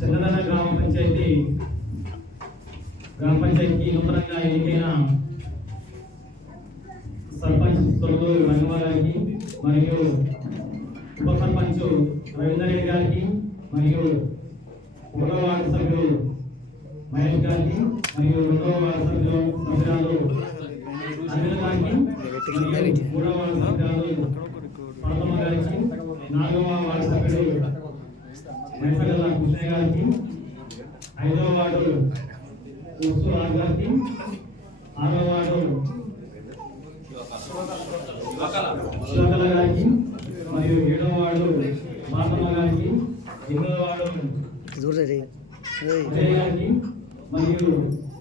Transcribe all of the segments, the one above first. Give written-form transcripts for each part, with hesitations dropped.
చందన గ్రామ పంచాయతీకి నూతనంగా ఎన్నికైన సర్పంచ్ తొలుగు రంగమ్మ గారికి మరియు ఉప సర్పంచ్ రవీందర్ రెడ్డి గారికి మరియు 1వ వార్డు సభ్యులు మహేష్ గారికి మరియు 2వ వార్డు సభ్యురాలు అనిల్ గారికి మరియు 3వ వార్డు సభ్యురాలు పరతమ్మ గారికి 4వ వార్డు సభ్యుడు మైసగల్ల కృష్ణ గారికి 5వ వార్డు రాజు గారికి 6వ వార్డు శివకళ గారికి మరియు 7వ వార్డు మాతమ్మ గారికి 8వ వార్డు గారికి మరియు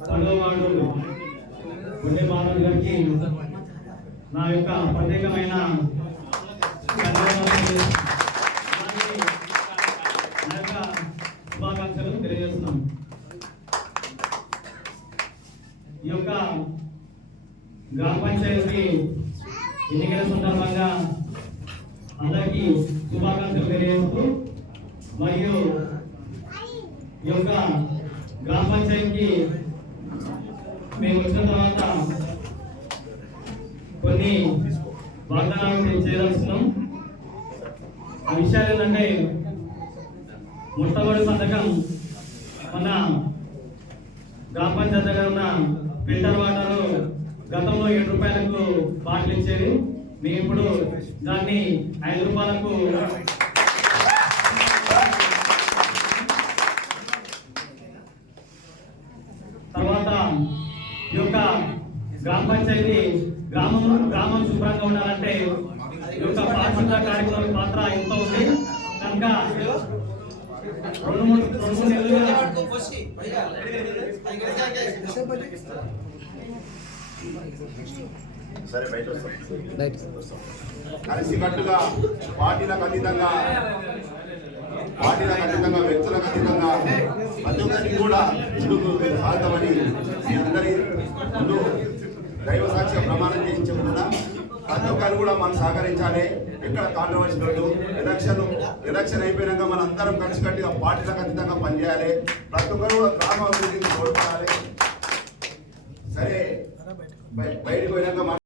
10వ వార్డు గుండె బాలాజీ గారికి నా యొక్క ప్రత్యేకమైన శుభాకాంక్షలు తెలియజేస్తున్నాం. ఈ యొక్క గ్రామ పంచాయతీ ఎన్నికల సందర్భంగా అందరికీ శుభాకాంక్షలు తెలియజేస్తూ మరియు ఈ యొక్క గ్రామ పంచాయతీకి మేము వచ్చిన తర్వాత కొన్ని వాగ్దానాలు చేయదలుచున్నాం. ఆ విషయాలు ఏంటంటే మొట్టమొదటి పథకం మన గ్రామ పంచాయతీ దగ్గర ఉన్న ఫిల్టర్ వాటర్ గతంలో 7 రూపాయలకు బాటిల్ ఇచ్చేది. మేము ఇప్పుడు దాన్ని 5 రూపాయలకు తర్వాత ఈ యొక్క గ్రామ పంచాయతీ గ్రామం శుభ్రంగా ఉండాలంటే ఈ యొక్క పారిశుద్ధ కార్యక్రమం పాత్ర ఎంతో ఉంది కనుక 2-3 నెలలుగా సరే బయట కలిసికట్టుగా పార్టీలకు అతీతంగా వ్యక్తులకు అతీతంగా ప్రతి ఒక్కరికి కూడా ముందుకు సాగుతామని మీ అందరి ముందు దైవ సాక్షిగా ప్రమాణం చేసి చెబుతున్నా. ప్రతి ఒక్కరు కూడా మనం సహకరించాలి. ఎక్కడ కాంట్రవర్సీ లేదు. ఎలక్షన్ అయిపోయినాక మన అందరం కలిసికట్టుగా పార్టీలకు అతీతంగా పనిచేయాలి. ప్రతి ఒక్కరు కూడా గ్రామ అభివృద్ధికి తోడ్పడాలి. సరే బయటకు పోయినాక